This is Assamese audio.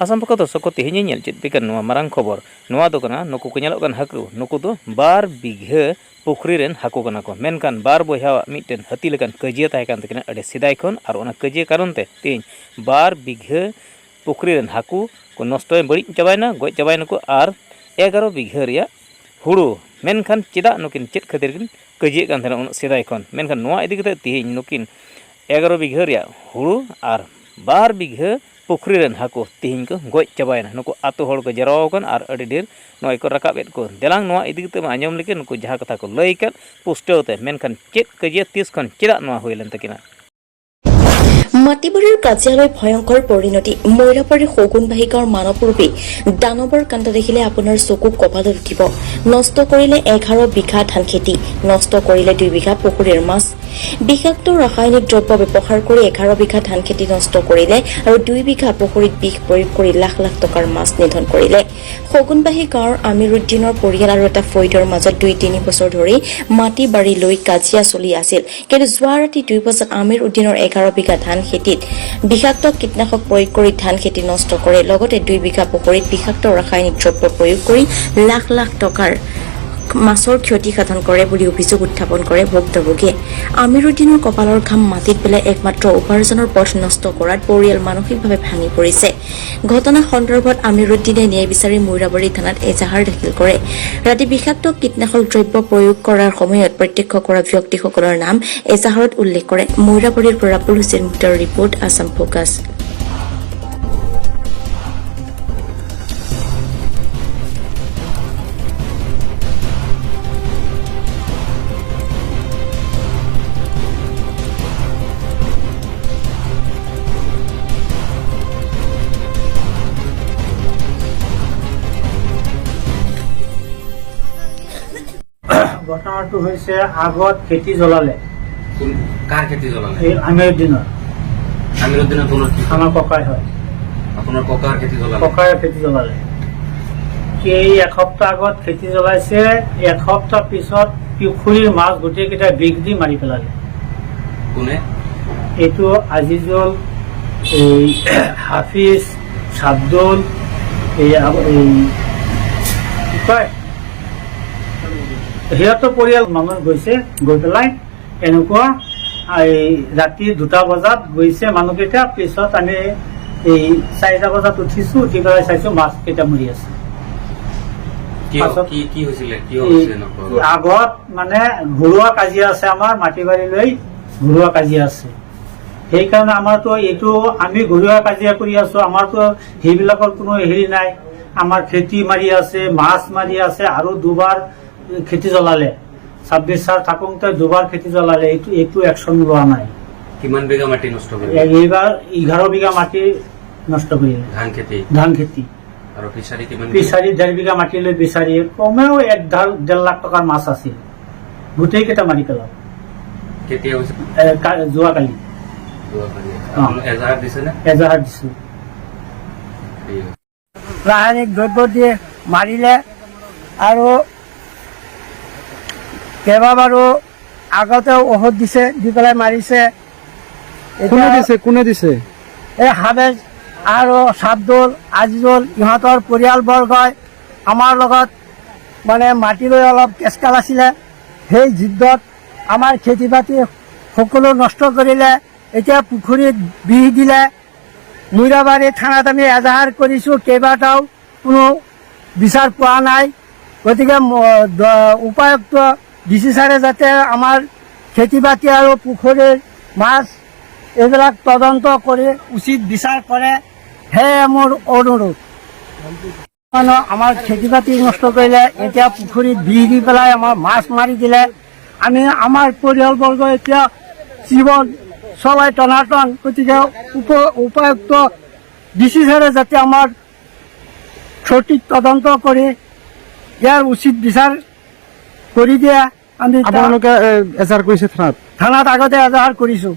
आसाम पक्का दर्शक को तेहनी नेल चेत बेकर नोआ मारांग खबर नोआ दो कना नुकु को नेलोग कन हाकु नुकु दो 12 बिघा पुखरी रेन हाकु कना को मेनकान बार बयहा मिटन हाती लेकान कजिया ताहे कान तकिना अडे सिदाय खन आर ओना कजिया कारण ते तेन 12 बिघा पुखरी रेन हाकु को नष्टय बड़ी चाबायना गय चाबायना को आर 11 बिघा रिया हुड़ु मेनखान चेदा नुकिन चेत खातिर किन कजिया कान तना सिदाय खन मेनखान नोआ इदि कते तेहनी नुकिन 11 बिघा रिया हुड़ु आर 12 बिघा पुखरी रेन हाकु तिहिं को गoj चाबायना नुकु आतो हड़ को जरावकन आर अडी ढेर नय को रकाबेत को देलांग नोआ इदि कते मा आंजम लेके नुकु जहा कथा को लय कत पुष्टवते मेनखान चेत कजिया तीस खन चेदा नोआ होइलेन तकिना माटीबाৰীৰ কাজিয়ালৈ ভয়ংকৰ পৰিণতি মৈৰাবাৰীৰ সগুনবাহী গাঁৱৰ মানৱৰূপী দানৱৰ কাণ্ড দেখিলে আপোনাৰ চকু কপালত উঠিব নষ্ট কৰিলে 11 বিঘা ধান খেতি নষ্ট কৰিলে 2 বিঘা পুখুৰীৰ মাছ বিষাক্ত ৰাসায়নিক দ্ৰব্য ব্যৱহাৰ কৰি 11 বিঘা ধান খেতি নষ্ট কৰিলে আৰু 2 বিঘা পুখুৰীত বিষ প্ৰয়োগ কৰি লাখ লাখ টকাৰ মাছ নিধন কৰিলে সগুনবাহী গাঁৱৰ আমিৰুদ্দিনৰ পৰিয়াল আৰু এটা ফৈদৰ মাজত 2-3 বছৰ ধৰি মাটি বাৰী লৈ কাজিয়া চলি আছিল কিন্তু যোৱা ৰাতি 2 বছৰ আমিৰুদ্দিনৰ 11 বিঘা ধান খেতিত বিষাক্ত কীটনাশক প্ৰয়োগ কৰি ধান খেতি নষ্ট কৰে লগতে 2 বিঘা পুখুৰীত বিষাক্ত ৰাসায়নিক দ্ৰব্য প্ৰয়োগ কৰি লাখ লাখ টকাৰ মাছৰ ক্ষতি সাধন কৰে বুলি অভিযোগ উত্থাপন কৰে ভুক্তভোগীয়ে আমিৰুদ্দিনৰ কপালৰ ঘাম মাটিত পেলাই একমাত্ৰ উপাৰ্জনৰ পথ নষ্ট কৰাত পৰিয়াল মানসিকভাৱে ভাঙি পৰিছে ঘটনা সন্দৰ্ভত আমিৰুদ্দিনে ন্যায় বিচাৰি মৈৰাবাৰী থানাত এজাহাৰ দাখিল কৰে ৰাতি বিষাক্ত কীটনাশক দ্ৰব্য প্ৰয়োগ কৰাৰ সময়ত প্ৰত্যক্ষ কৰা ব্যক্তিসকলৰ নাম এজাহাৰত উল্লেখ কৰে মৈৰাবাৰীৰ পৰা ৰাপুল হুছেইন মুক্তাৰ ৰিপৰ্ট আসাম ফোকাছ ঘটনাটো হৈছে আগত খেতি জ্বলালে কাৰ খেতি জ্বলালে এই আমিৰুদ্দিনৰ তোমাৰ কি আমাৰ ককাই হয় আপোনাৰ ককাৰ খেতি জ্বলালে ককাই খেতি জ্বলালে এই এসপ্তাহ আগত খেতি জ্বলাইছে এসপ্তাহ পিছত পুখুৰীৰ মাছ গোটেইকেইটা বিষ দি মাৰি পেলালে কোনে এইটো আজিজুল এই হাফিজ চাব্দুল এই কি কয় সিহঁতৰ পৰিয়াল মানুহ গৈছে গৈ পেলাই এনেকুৱা ৰাতি 2টা বজাত গৈছে মানুহকেইটা পিছত আমি এই 4টা বজাত উঠিছো উঠি পেলাই চাইছো মাছ কেইটা মৰি আছে আগত মানে ঘৰুৱা কাজিয়া আছে আমাৰ মাটি বাৰী লৈ ঘৰুৱা কাজিয়া আছে সেইকাৰণে আমাৰতো এইটো আমি ঘৰুৱা কাজিয়া কৰি আছো আমাৰতো সেইবিলাকৰ কোনো হেৰি নাই আমাৰ খেতি মাৰি আছে মাছ মাৰি আছে আৰু দুবাৰ খেতি জ্বলালে 26 সাল থাকোঁতে দুবাৰ খেতি জ্বলালে এইটো একশন লোৱা নাই কিমান বিঘা মাটি নষ্ট কৰিলে এইবাৰ 11 বিঘা মাটি নষ্ট কৰিলে ধান খেতি আৰু ফিচাৰী কিমান ফিচাৰী 1.5 বিঘা মাটি লৈ ফিচাৰী কমেও 1.5 লাখ টকাৰ মাছ আছিল গোটেই কেইটা মাৰি পেলাল কেতিয়া হৈছে যোৱাকালি এজাহাৰ দিছে নে এজাহাৰ দিছো ৰাসায়নিক দ্ৰব্য দিয়ে মাৰিলে আৰু কেইবাবাৰো আগতে ঔষধ দিছে দি পেলাই মাৰিছে কোনে দিছে এই হাবেজ আৰু চাব্দুল আজিজুল ইহঁতৰ পৰিয়ালবৰ্গই আমাৰ লগত মানে মাটি লৈ অলপ কেচকাল আছিলে সেই যুদ্ধত আমাৰ খেতি বাতি সকলো নষ্ট কৰিলে এতিয়া পুখুৰীত বিষ দিলে মৈৰাবাৰী থানাত আমি এজাহাৰ কৰিছোঁ কেইবাটাও কোনো বিচাৰ পোৱা নাই গতিকে উপায়ুক্ত ডিচি ছাৰে যাতে আমাৰ খেতি বাতি আৰু পুখুৰীৰ মাছ এইবিলাক তদন্ত কৰি উচিত বিচাৰ কৰে সেয়ে মোৰ অনুৰোধ আমাৰ খেতি বাতি নষ্ট কৰিলে এতিয়া পুখুৰীত বিষ দি পেলাই আমাৰ মাছ মাৰি দিলে আমি আমাৰ পৰিয়ালবৰ্গ এতিয়া জীৱন চলাই টনাটন গতিকে উপায়ুক্ত ডিচি ছাৰে যাতে আমাৰ সঠিক তদন্ত কৰি ইয়াৰ উচিত বিচাৰ কৰি দিয়া আমি আপোনালোকে এজাহাৰ কৰিছে থানাত আগতে এজাহাৰ কৰিছোঁ